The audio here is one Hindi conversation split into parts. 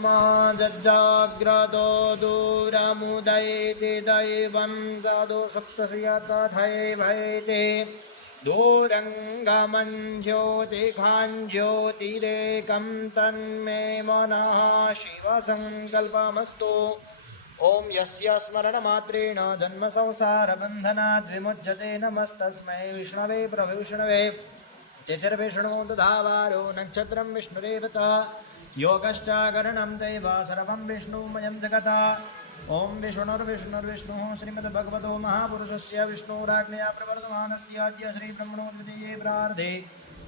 जज्जाग्रतो दूरमुदयति दैवं ददो सप्तशयतथै भयति। दूरङ्गमं ज्योतिखां ज्योतिरेकं तन्मे मनः शिवसङ्कल्पमस्तु। ॐ यस्य स्मरणमात्रेण जन्मसंसारबन्धनात् विमुच्यते नमस्तस्मै विष्णवे प्रविष्णवे तिथिर्विष्णु दधावारो नक्षत्रं विष्णुरेव च योगश्च गणनं चैव सर्वं विष्णुमयं जगत् ॐ विष्णुर्विष्णुर्विष्णुः श्रीमद्भगवतो महापुरुषस्य विष्णुराज्ञया प्रवर्तमानस्य अद्य श्रीब्रह्मणो द्वितीये प्रार्धे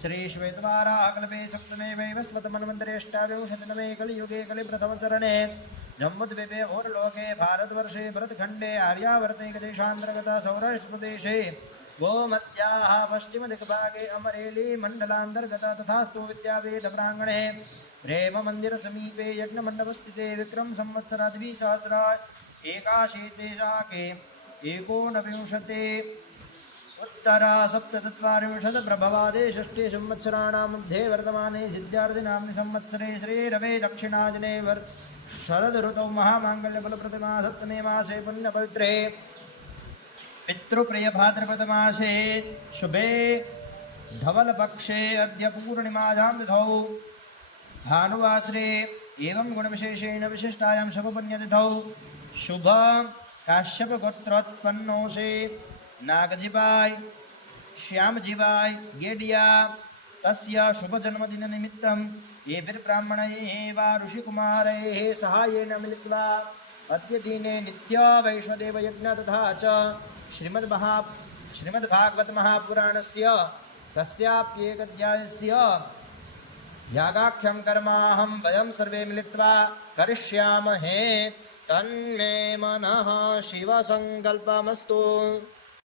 श्रीश्वेतवाराकल्पे सप्तमे वैवस्वतमन्वन्तरेष्टाविंशतिनमे कलियुगे कलिप्रथमचरणे जम्बुद्वीपे घोरलोके भारतवर्षे भरतखण्डे आर्यावर्ते गदेशान्तर्गत सौराष्ट्रप्रदेशे गोमत्याः पश्चिमदिग्भागे अमरेली मण्डलान्तर्गत तथास्तु विद्यावेदप्राङ्गणे रेममन्दिरसमीपे यज्ञमण्डपस्थिते विक्रम संवत्सर द्विसहस्र एकाशीते शाके एकोनविंशते उत्तर सप्तचत्वारिंशत् प्रभवादे षष्ठे संवत्सराणां मध्ये वर्तमाने सिद्धार्थिनाम्नि संवत्सरे श्रीरवे दक्षिणाजने वर् शरद ऋतौ महामाङ्गल्यफलप्रतिमा सप्तमे मासे पुण्यपवित्रे पितृप्रियभाद्रपदमासे शुभे धवलपक्षे अद्य पूर्णिमायां तिथौ भानुवासरे एवं गुणविशेषेण विशिष्टायां शुभपुण्यतिथौ शुभ काश्यपगोत्रोत्पन्नोषे नागजीवाय श्यामजीवाय गेडिया तस्य शुभजन्मदिननिमित्तं येभिर्ब्राह्मणैः वा ऋषिकुमारैः सहायेन मिलित्वा अद्यदिने नित्यवैष्णदेवयज्ञ तथा च श्रीमद्महा श्रीमद्भागवतमहापुराणस्य तस्याप्येकध्यायस्य यागाख्यं कर्माहं वयं सर्वे मिलित्वा करिष्यामहे। तन्मे मनः शिवसङ्कल्पमस्तु।